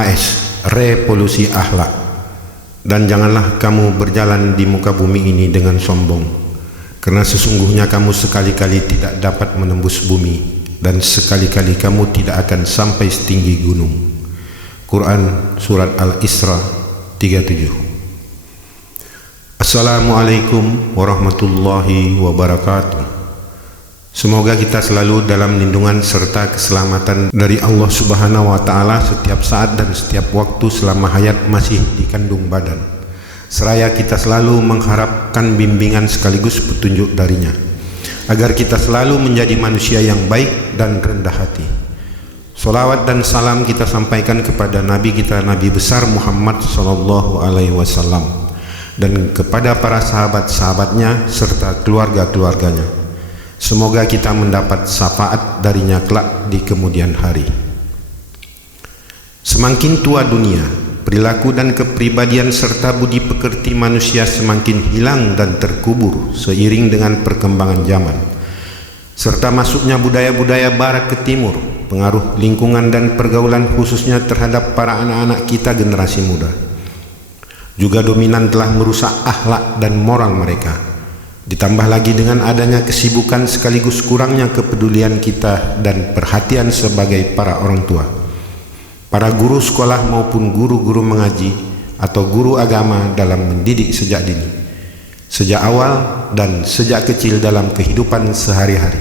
RPHS, revolusi akhlak. Dan janganlah kamu berjalan di muka bumi ini dengan sombong, karena sesungguhnya kamu sekali-kali tidak dapat menembus bumi, dan sekali-kali kamu tidak akan sampai setinggi gunung. Quran Surat Al-Isra 37. Assalamualaikum warahmatullahi wabarakatuh. Semoga kita selalu dalam lindungan serta keselamatan dari Allah Subhanahu wa Ta'ala setiap saat dan setiap waktu selama hayat masih dikandung badan. Seraya kita selalu mengharapkan bimbingan sekaligus petunjuk darinya, agar kita selalu menjadi manusia yang baik dan rendah hati. Salawat dan salam kita sampaikan kepada Nabi kita, Nabi besar Muhammad sallallahu alaihi wasallam, dan kepada para sahabat-sahabatnya serta keluarga-keluarganya. Semoga kita mendapat syafaat darinya kelak di kemudian hari. Semakin tua dunia, perilaku dan kepribadian serta budi pekerti manusia semakin hilang dan terkubur seiring dengan perkembangan zaman, serta masuknya budaya-budaya barat ke timur, pengaruh lingkungan dan pergaulan khususnya terhadap para anak-anak kita generasi muda. Juga dominan telah merusak akhlak dan moral mereka. Ditambah lagi dengan adanya kesibukan sekaligus kurangnya kepedulian kita dan perhatian sebagai para orang tua, para guru sekolah maupun guru-guru mengaji atau guru agama dalam mendidik sejak dini, sejak awal dan sejak kecil dalam kehidupan sehari-hari,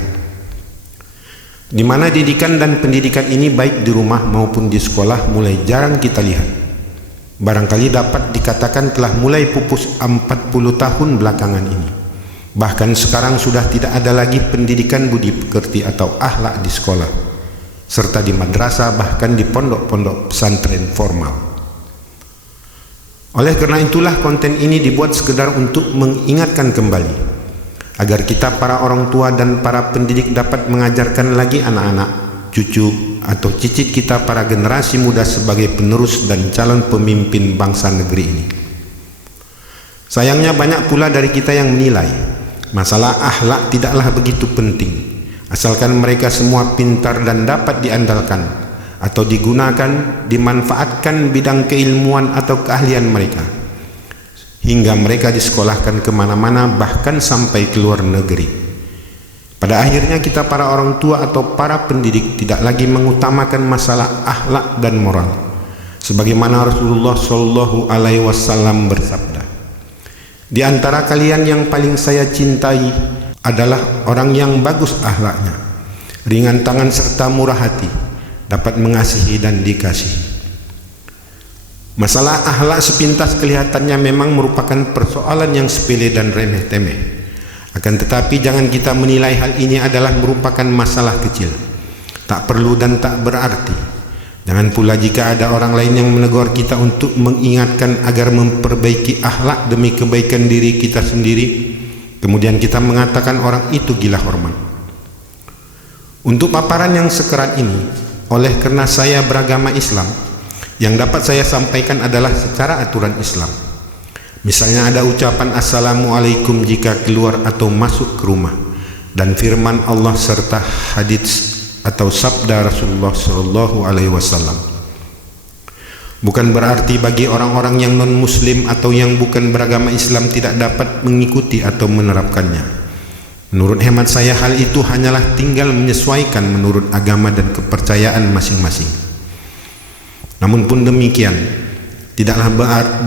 di mana didikan dan pendidikan ini baik di rumah maupun di sekolah mulai jarang kita lihat. Barangkali dapat dikatakan telah mulai pupus 40 tahun belakangan ini. Bahkan sekarang sudah tidak ada lagi pendidikan budi pekerti atau akhlak di sekolah, serta di madrasah, bahkan di pondok-pondok pesantren formal. Oleh karena itulah konten ini dibuat sekedar untuk mengingatkan kembali, agar kita para orang tua dan para pendidik dapat mengajarkan lagi anak-anak, cucu atau cicit kita para generasi muda sebagai penerus dan calon pemimpin bangsa negeri ini. Sayangnya banyak pula dari kita yang menilai masalah akhlak tidaklah begitu penting, asalkan mereka semua pintar dan dapat diandalkan atau digunakan, dimanfaatkan bidang keilmuan atau keahlian mereka, hingga mereka disekolahkan kemana-mana bahkan sampai ke luar negeri. Pada akhirnya kita para orang tua atau para pendidik tidak lagi mengutamakan masalah akhlak dan moral, sebagaimana Rasulullah Shallallahu Alaihi Wasallam bersabda, "Di antara kalian yang paling saya cintai adalah orang yang bagus akhlaknya, ringan tangan serta murah hati, dapat mengasihi dan dikasihi." Masalah akhlak sepintas kelihatannya memang merupakan persoalan yang sepele dan remeh-temeh. Akan tetapi jangan kita menilai hal ini adalah merupakan masalah kecil, tak perlu dan tak berarti. Jangan pula jika ada orang lain yang menegur kita untuk mengingatkan agar memperbaiki akhlak demi kebaikan diri kita sendiri, kemudian kita mengatakan orang itu gila hormat. Untuk paparan yang sekerat ini, oleh karena saya beragama Islam, yang dapat saya sampaikan adalah secara aturan Islam. Misalnya ada ucapan Assalamualaikum jika keluar atau masuk ke rumah, dan firman Allah serta hadits atau sabda Rasulullah Shallallahu Alaihi Wasallam. Bukan berarti bagi orang-orang yang non-muslim atau yang bukan beragama Islam tidak dapat mengikuti atau menerapkannya. Menurut hemat saya hal itu hanyalah tinggal menyesuaikan menurut agama dan kepercayaan masing-masing. Namun pun demikian, tidaklah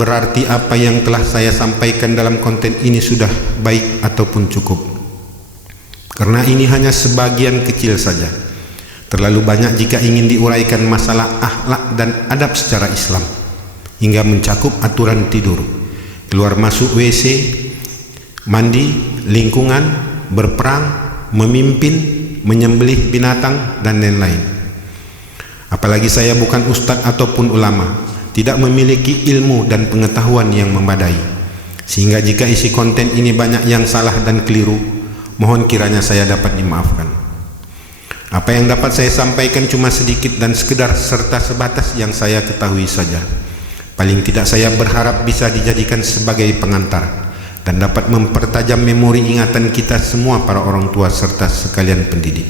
berarti apa yang telah saya sampaikan dalam konten ini sudah baik ataupun cukup, karena ini hanya sebagian kecil saja. Terlalu banyak jika ingin diuraikan masalah akhlak dan adab secara Islam, hingga mencakup aturan tidur, keluar masuk WC, mandi, lingkungan, berperang, memimpin, menyembelih binatang, dan lain-lain. Apalagi saya bukan ustadz ataupun ulama, tidak memiliki ilmu dan pengetahuan yang memadai, sehingga jika isi konten ini banyak yang salah dan keliru, mohon kiranya saya dapat dimaafkan. Apa yang dapat saya sampaikan cuma sedikit dan sekedar serta sebatas yang saya ketahui saja. Paling tidak saya berharap bisa dijadikan sebagai pengantar dan dapat mempertajam memori ingatan kita semua para orang tua serta sekalian pendidik,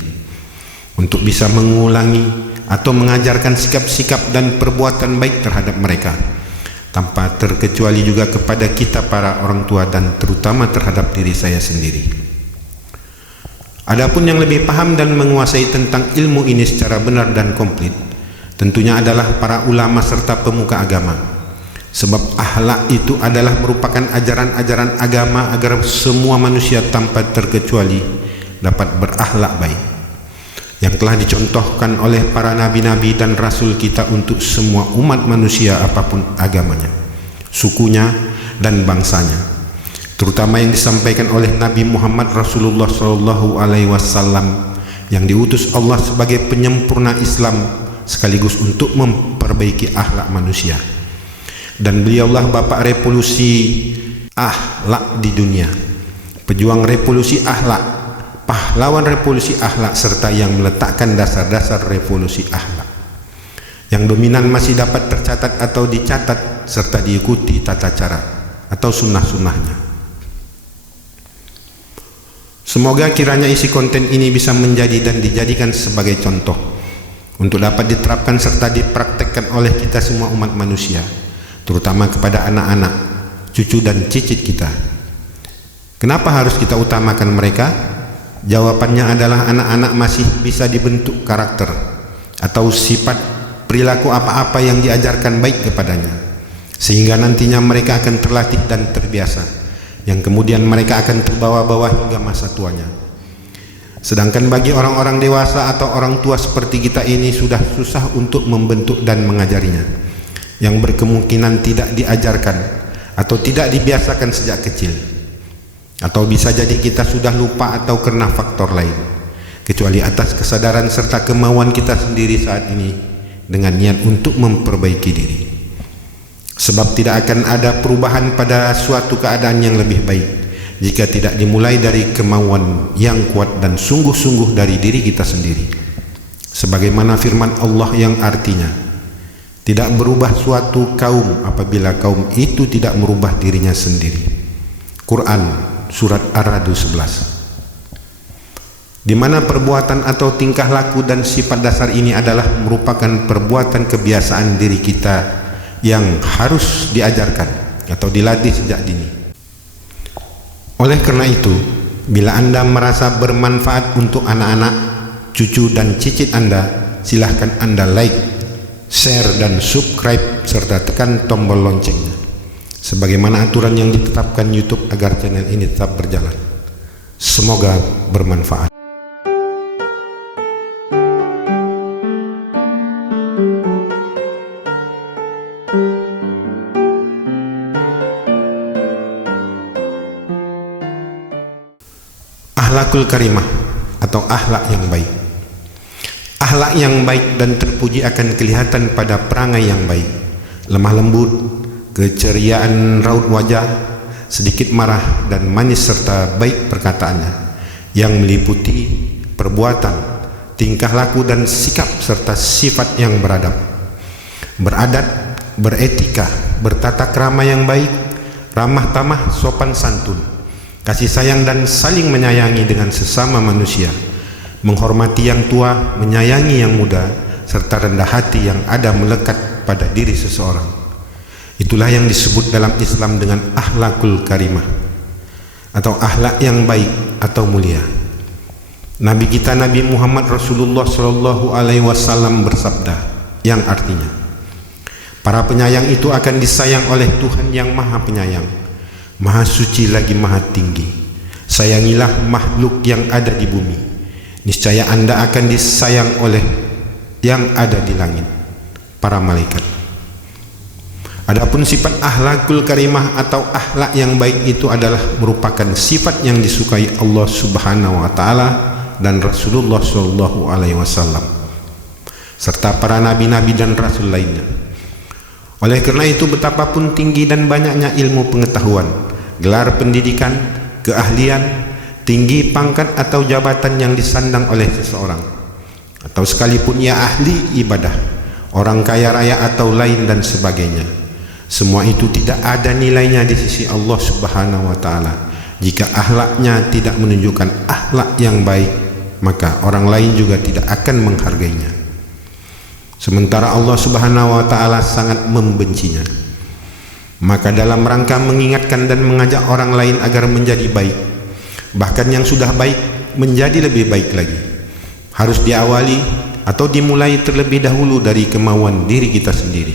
untuk bisa mengulangi atau mengajarkan sikap-sikap dan perbuatan baik terhadap mereka, tanpa terkecuali juga kepada kita para orang tua dan terutama terhadap diri saya sendiri. Adapun yang lebih paham dan menguasai tentang ilmu ini secara benar dan komplit tentunya adalah para ulama serta pemuka agama, sebab akhlak itu adalah merupakan ajaran-ajaran agama agar semua manusia tanpa terkecuali dapat berakhlak baik, yang telah dicontohkan oleh para nabi-nabi dan rasul kita untuk semua umat manusia apapun agamanya, sukunya dan bangsanya, terutama yang disampaikan oleh Nabi Muhammad Rasulullah SAW yang diutus Allah sebagai penyempurna Islam sekaligus untuk memperbaiki akhlak manusia. Dan beliaulah bapak revolusi akhlak di dunia, pejuang revolusi akhlak, pahlawan revolusi akhlak, serta yang meletakkan dasar-dasar revolusi akhlak. Yang dominan masih dapat tercatat atau dicatat serta diikuti tata cara atau sunnah-sunnahnya. Semoga kiranya isi konten ini bisa menjadi dan dijadikan sebagai contoh untuk dapat diterapkan serta dipraktekkan oleh kita semua umat manusia, terutama kepada anak-anak, cucu dan cicit kita. Kenapa harus kita utamakan mereka? Jawabannya adalah anak-anak masih bisa dibentuk karakter atau sifat perilaku apa-apa yang diajarkan baik kepadanya, sehingga nantinya mereka akan terlatih dan terbiasa, yang kemudian mereka akan terbawa-bawa hingga masa tuanya. Sedangkan bagi orang-orang dewasa atau orang tua seperti kita ini sudah susah untuk membentuk dan mengajarinya, yang berkemungkinan tidak diajarkan atau tidak dibiasakan sejak kecil, atau bisa jadi kita sudah lupa atau karena faktor lain, kecuali atas kesadaran serta kemauan kita sendiri saat ini dengan niat untuk memperbaiki diri. Sebab tidak akan ada perubahan pada suatu keadaan yang lebih baik jika tidak dimulai dari kemauan yang kuat dan sungguh-sungguh dari diri kita sendiri. Sebagaimana firman Allah yang artinya, tidak berubah suatu kaum apabila kaum itu tidak merubah dirinya sendiri. Quran Surat Ar-Ra'd 11. Di mana perbuatan atau tingkah laku dan sifat dasar ini adalah merupakan perbuatan kebiasaan diri kita yang harus diajarkan atau dilatih sejak dini. Oleh karena itu, bila Anda merasa bermanfaat untuk anak-anak, cucu dan cicit Anda, silahkan Anda like, share dan subscribe serta tekan tombol loncengnya, sebagaimana aturan yang ditetapkan YouTube agar channel ini tetap berjalan. Semoga bermanfaat. Akhlakul karimah atau akhlak yang baik. Akhlak yang baik dan terpuji akan kelihatan pada perangai yang baik, lemah lembut, keceriaan raut wajah, sedikit marah dan manis serta baik perkataannya, yang meliputi perbuatan, tingkah laku dan sikap serta sifat yang beradab, beradat, beretika, bertata krama yang baik, ramah tamah, sopan santun, kasih sayang dan saling menyayangi dengan sesama manusia, menghormati yang tua, menyayangi yang muda, serta rendah hati yang ada melekat pada diri seseorang. Itulah yang disebut dalam Islam dengan akhlakul karimah atau akhlak yang baik atau mulia. Nabi kita Nabi Muhammad Rasulullah SAW bersabda yang artinya, para penyayang itu akan disayang oleh Tuhan yang Maha Penyayang, Maha Suci lagi Maha Tinggi. Sayangilah makhluk yang ada di bumi, niscaya Anda akan disayang oleh yang ada di langit, para malaikat. Adapun sifat akhlakul karimah atau akhlak yang baik itu adalah merupakan sifat yang disukai Allah Subhanahu wa taala dan Rasulullah SAW serta para nabi-nabi dan rasul lainnya. Oleh karena itu, betapapun tinggi dan banyaknya ilmu pengetahuan, gelar pendidikan, keahlian, tinggi pangkat atau jabatan yang disandang oleh seseorang, atau sekalipun ia ahli ibadah, orang kaya raya atau lain dan sebagainya, semua itu tidak ada nilainya di sisi Allah Subhanahu wa taala jika akhlaknya tidak menunjukkan akhlak yang baik, maka orang lain juga tidak akan menghargainya. sementara Allah Subhanahu wa taala sangat membencinya. Maka dalam rangka mengingatkan dan mengajak orang lain agar menjadi baik, bahkan yang sudah baik menjadi lebih baik lagi, harus diawali atau dimulai terlebih dahulu dari kemauan diri kita sendiri,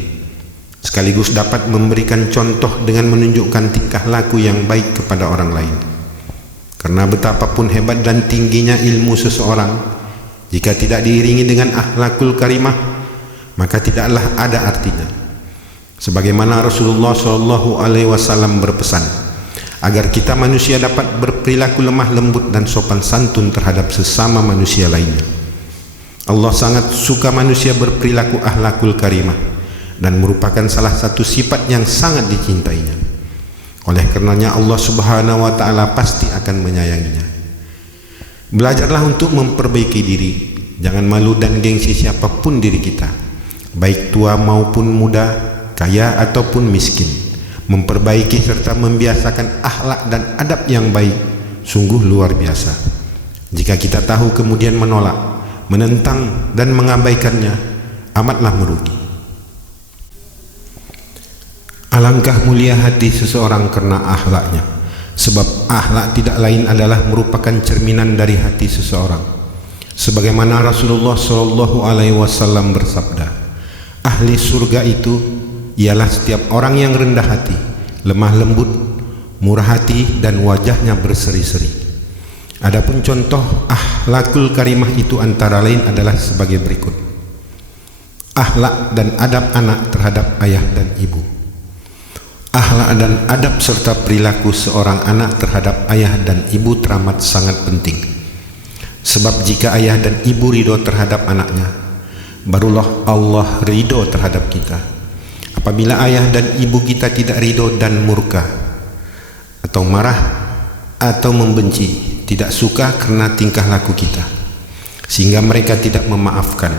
sekaligus dapat memberikan contoh dengan menunjukkan tingkah laku yang baik kepada orang lain. Karena betapapun hebat dan tingginya ilmu seseorang, jika tidak diiringi dengan akhlakul karimah, maka tidaklah ada artinya. Sebagaimana Rasulullah SAW berpesan agar kita manusia dapat berperilaku lemah lembut dan sopan santun terhadap sesama manusia lainnya. Allah sangat suka manusia berperilaku akhlakul karimah dan merupakan salah satu sifat yang sangat dicintainya. Oleh karenanya Allah Subhanahu wa taala pasti akan menyayanginya. Belajarlah untuk memperbaiki diri, jangan malu dan gengsi siapapun diri kita, baik tua maupun muda, kaya ataupun miskin. Memperbaiki serta membiasakan akhlak dan adab yang baik sungguh luar biasa. Jika kita tahu kemudian menolak, menentang dan mengabaikannya, amatlah merugi. Alangkah mulia hati seseorang karena akhlaknya, sebab akhlak tidak lain adalah merupakan cerminan dari hati seseorang. Sebagaimana Rasulullah SAW bersabda, ahli surga itu ialah setiap orang yang rendah hati, lemah lembut, murah hati dan wajahnya berseri-seri. Adapun contoh akhlakul karimah itu antara lain adalah sebagai berikut. Akhlak dan adab anak terhadap ayah dan ibu. Akhlak dan adab serta perilaku seorang anak terhadap ayah dan ibu teramat sangat penting. Sebab jika ayah dan ibu ridho terhadap anaknya, barulah Allah ridho terhadap kita. Apabila ayah dan ibu kita tidak ridho dan murka atau marah atau membenci, tidak suka karena tingkah laku kita, sehingga mereka tidak memaafkan,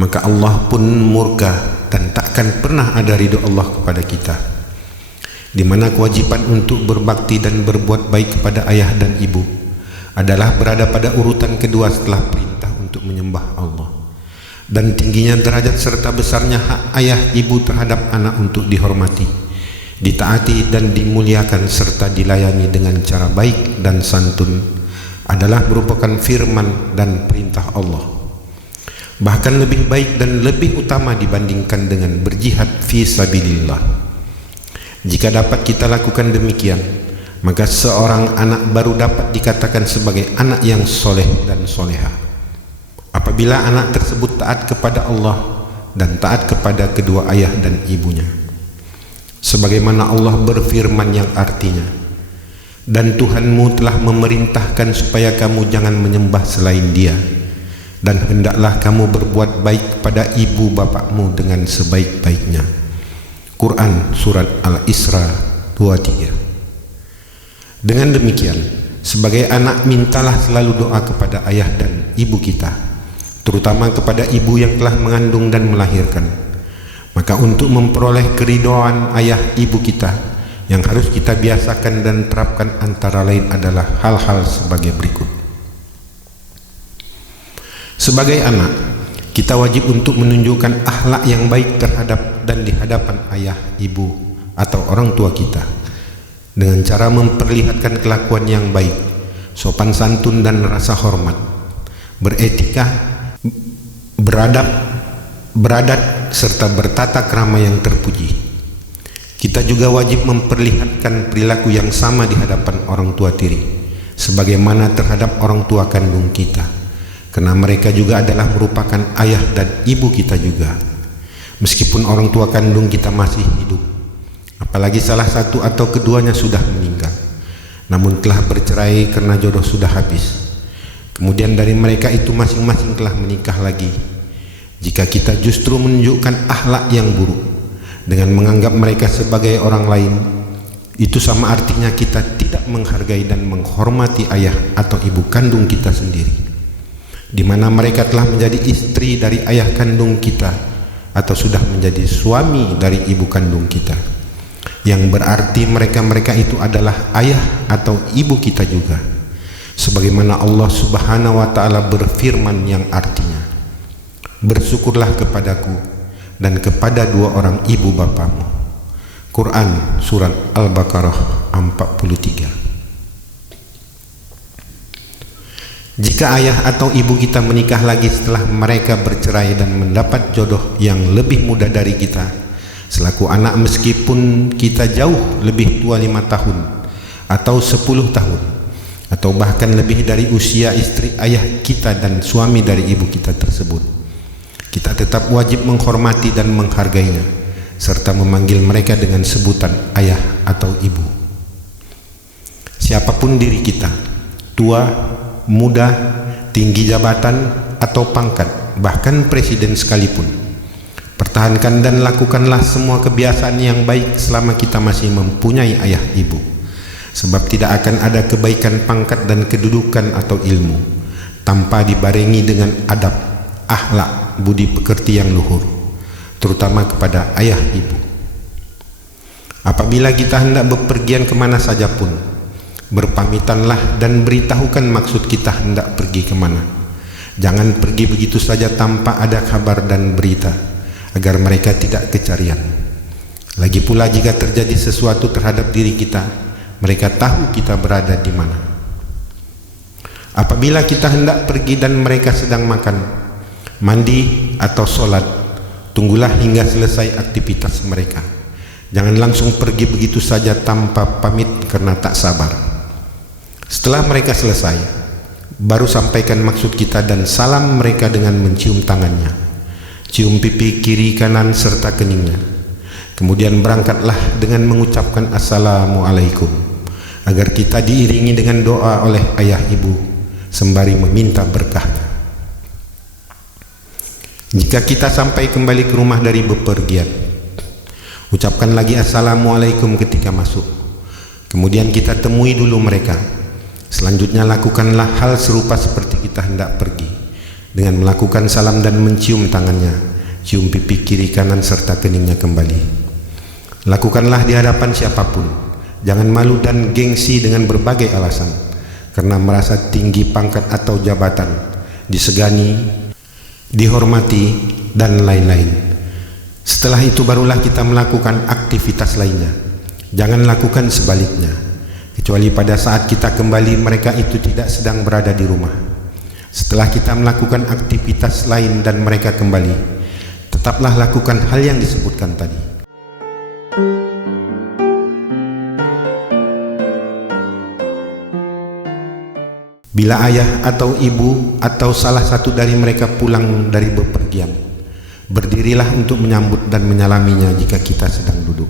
maka Allah pun murka dan takkan pernah ada ridho Allah kepada kita. Di mana kewajiban untuk berbakti dan berbuat baik kepada ayah dan ibu adalah berada pada urutan kedua setelah perintah untuk menyembah Allah. Dan tingginya derajat serta besarnya hak ayah ibu terhadap anak untuk dihormati, ditaati dan dimuliakan serta dilayani dengan cara baik dan santun adalah merupakan firman dan perintah Allah. Bahkan lebih baik dan lebih utama dibandingkan dengan berjihad fi sabilillah. Jika dapat kita lakukan demikian, maka seorang anak baru dapat dikatakan sebagai anak yang soleh dan soleha. Apabila anak tersebut taat kepada Allah dan taat kepada kedua ayah dan ibunya, sebagaimana Allah berfirman yang artinya, dan Tuhanmu telah memerintahkan supaya kamu jangan menyembah selain Dia, dan hendaklah kamu berbuat baik kepada ibu bapakmu dengan sebaik-baiknya. Quran Surat Al-Isra 23. Dengan demikian, sebagai anak mintalah selalu doa kepada ayah dan ibu kita, terutama kepada ibu yang telah mengandung dan melahirkan. Maka untuk memperoleh keridhaan ayah ibu kita, yang harus kita biasakan dan terapkan antara lain adalah hal-hal sebagai berikut. Sebagai anak, kita wajib untuk menunjukkan akhlak yang baik terhadap dan di hadapan ayah, ibu atau orang tua kita, dengan cara memperlihatkan kelakuan yang baik, sopan santun dan rasa hormat, beretika, beradat serta bertata krama yang terpuji. Kita juga wajib memperlihatkan perilaku yang sama di hadapan orang tua tiri, sebagaimana terhadap orang tua kandung kita, karena mereka juga adalah merupakan ayah dan ibu kita juga. Meskipun orang tua kandung kita masih hidup, apalagi salah satu atau keduanya sudah meninggal, namun telah bercerai karena jodoh sudah habis. Kemudian dari mereka itu masing-masing telah menikah lagi. Jika kita justru menunjukkan akhlak yang buruk dengan menganggap mereka sebagai orang lain, itu sama artinya kita tidak menghargai dan menghormati ayah atau ibu kandung kita sendiri, di mana mereka telah menjadi istri dari ayah kandung kita atau sudah menjadi suami dari ibu kandung kita, yang berarti mereka-mereka itu adalah ayah atau ibu kita juga. Sebagaimana Allah Subhanahu wa taala berfirman yang artinya, Bersyukurlah kepadaku dan kepada dua orang ibu bapamu. Quran Surat Al-Baqarah 43. Jika ayah atau ibu kita menikah lagi setelah mereka bercerai dan mendapat jodoh yang lebih muda dari kita, selaku anak meskipun kita jauh lebih tua 5 tahun atau 10 tahun, atau bahkan lebih dari usia istri ayah kita dan suami dari ibu kita tersebut, kita tetap wajib menghormati dan menghargainya, serta memanggil mereka dengan sebutan ayah atau ibu. Siapapun diri kita, tua, muda, tinggi jabatan atau pangkat, bahkan presiden sekalipun, pertahankan dan lakukanlah semua kebiasaan yang baik selama kita masih mempunyai ayah ibu, sebab tidak akan ada kebaikan pangkat dan kedudukan atau ilmu tanpa dibarengi dengan adab, akhlak, budi pekerti yang luhur, terutama kepada ayah ibu. Apabila kita hendak bepergian kemana saja pun, berpamitanlah dan beritahukan maksud kita hendak pergi kemana. Jangan pergi begitu saja tanpa ada kabar dan berita, agar mereka tidak kecarian. Lagi pula jika terjadi sesuatu terhadap diri kita, mereka tahu kita berada di mana. Apabila kita hendak pergi dan mereka sedang makan, mandi atau sholat, tunggulah hingga selesai aktivitas mereka. Jangan langsung pergi begitu saja tanpa pamit karena tak sabar. Setelah mereka selesai, baru sampaikan maksud kita dan salam mereka dengan mencium tangannya, cium pipi kiri kanan serta keningnya. Kemudian berangkatlah dengan mengucapkan Assalamualaikum, agar kita diiringi dengan doa oleh ayah ibu sembari meminta berkahnya. Jika kita sampai kembali ke rumah dari bepergian, ucapkan lagi Assalamualaikum ketika masuk. Kemudian kita temui dulu mereka. Selanjutnya lakukanlah hal serupa seperti kita hendak pergi, dengan melakukan salam dan mencium tangannya, cium pipi kiri kanan serta keningnya kembali. Lakukanlah di hadapan siapapun. Jangan malu dan gengsi dengan berbagai alasan, karena merasa tinggi pangkat atau jabatan, disegani, dihormati, dan lain-lain. Setelah itu barulah kita melakukan aktivitas lainnya. Jangan lakukan sebaliknya, kecuali pada saat kita kembali mereka itu tidak sedang berada di rumah. Setelah kita melakukan aktivitas lain dan mereka kembali, tetaplah lakukan hal yang disebutkan tadi. Bila ayah atau ibu atau salah satu dari mereka pulang dari bepergian, berdirilah untuk menyambut dan menyalaminya jika kita sedang duduk.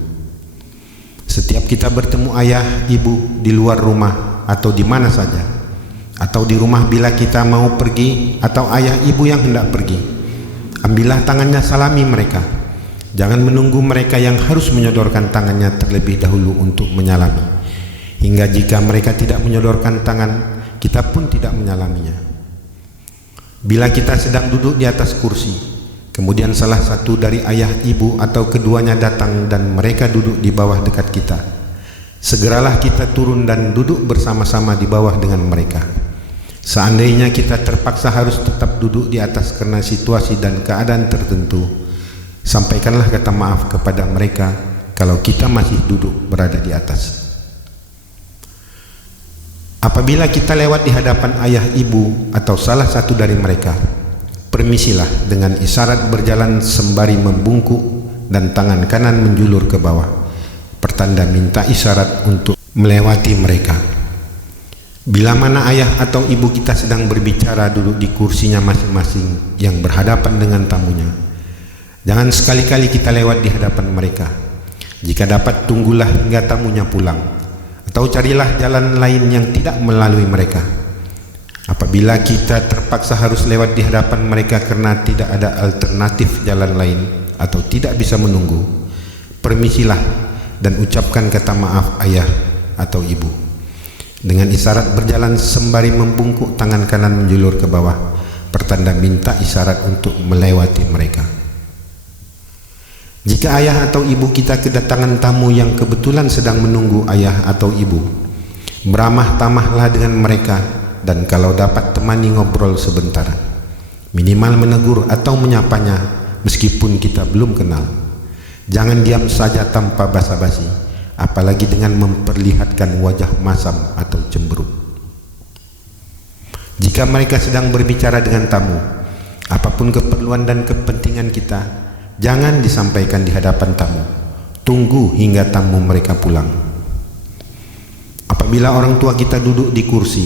Setiap kita bertemu ayah, ibu di luar rumah atau di mana saja, atau di rumah bila kita mau pergi atau ayah ibu yang hendak pergi, ambillah tangannya, salami mereka. Jangan menunggu mereka yang harus menyodorkan tangannya terlebih dahulu untuk menyalami, hingga jika mereka tidak menyodorkan tangan, kita pun tidak menyalaminya. Bila kita sedang duduk di atas kursi, kemudian salah satu dari ayah, ibu atau keduanya datang dan mereka duduk di bawah dekat kita, segeralah kita turun dan duduk bersama-sama di bawah dengan mereka. Seandainya kita terpaksa harus tetap duduk di atas karena situasi dan keadaan tertentu, sampaikanlah kata maaf kepada mereka kalau kita masih duduk berada di atas. Apabila kita lewat di hadapan ayah, ibu atau salah satu dari mereka, permisilah dengan isyarat berjalan sembari membungkuk dan tangan kanan menjulur ke bawah, pertanda minta isyarat untuk melewati mereka. Bila mana ayah atau ibu kita sedang berbicara duduk di kursinya masing-masing yang berhadapan dengan tamunya, jangan sekali-kali kita lewat di hadapan mereka. Jika dapat, tunggulah hingga tamunya pulang, atau carilah jalan lain yang tidak melalui mereka. Apabila kita terpaksa harus lewat di hadapan mereka karena tidak ada alternatif jalan lain atau tidak bisa menunggu, permisilah dan ucapkan kata maaf ayah atau ibu dengan isyarat berjalan sembari membungkuk tangan kanan menjulur ke bawah, pertanda minta isyarat untuk melewati mereka. Jika ayah atau ibu kita kedatangan tamu yang kebetulan sedang menunggu ayah atau ibu, beramah tamahlah dengan mereka, dan kalau dapat temani ngobrol sebentar. Minimal menegur atau menyapanya meskipun kita belum kenal. Jangan diam saja tanpa basa-basi, apalagi dengan memperlihatkan wajah masam atau cemberut. Jika mereka sedang berbicara dengan tamu, apapun keperluan dan kepentingan kita, jangan disampaikan di hadapan tamu. Tunggu hingga tamu mereka pulang. Apabila orang tua kita duduk di kursi,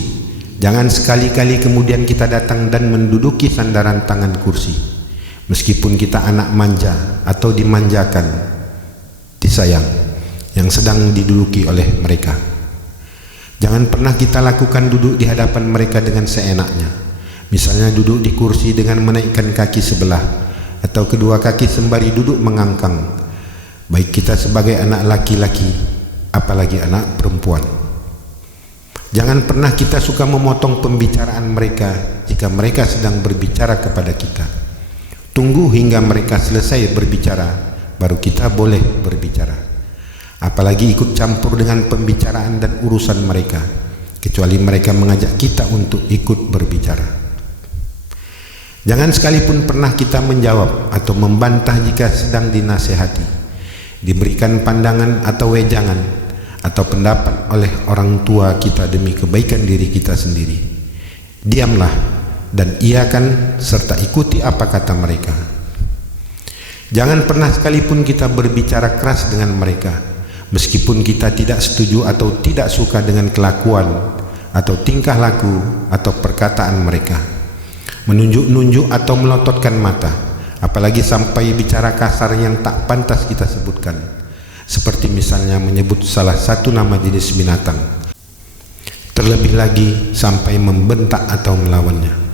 jangan sekali-kali kemudian kita datang dan menduduki sandaran tangan kursi. Meskipun kita anak manja atau dimanjakan, disayang, yang sedang diduduki oleh mereka. Jangan pernah kita lakukan duduk di hadapan mereka dengan seenaknya. Misalnya duduk di kursi dengan menaikkan kaki sebelah atau kedua kaki sembari duduk mengangkang, baik kita sebagai anak laki-laki apalagi anak perempuan. Jangan pernah kita suka memotong pembicaraan mereka jika mereka sedang berbicara kepada kita. Tunggu hingga mereka selesai berbicara, baru kita boleh berbicara. Apalagi ikut campur dengan pembicaraan dan urusan mereka, kecuali mereka mengajak kita untuk ikut berbicara. Jangan sekalipun pernah kita menjawab atau membantah jika sedang dinasehati, diberikan pandangan atau wejangan atau pendapat oleh orang tua kita demi kebaikan diri kita sendiri. Diamlah dan iakan serta ikuti apa kata mereka. Jangan pernah sekalipun kita berbicara keras dengan mereka, meskipun kita tidak setuju atau tidak suka dengan kelakuan atau tingkah laku atau perkataan mereka. Menunjuk-nunjuk atau melototkan mata, apalagi sampai bicara kasar yang tak pantas kita sebutkan, seperti misalnya menyebut salah satu nama jenis binatang, terlebih lagi sampai membentak atau melawannya.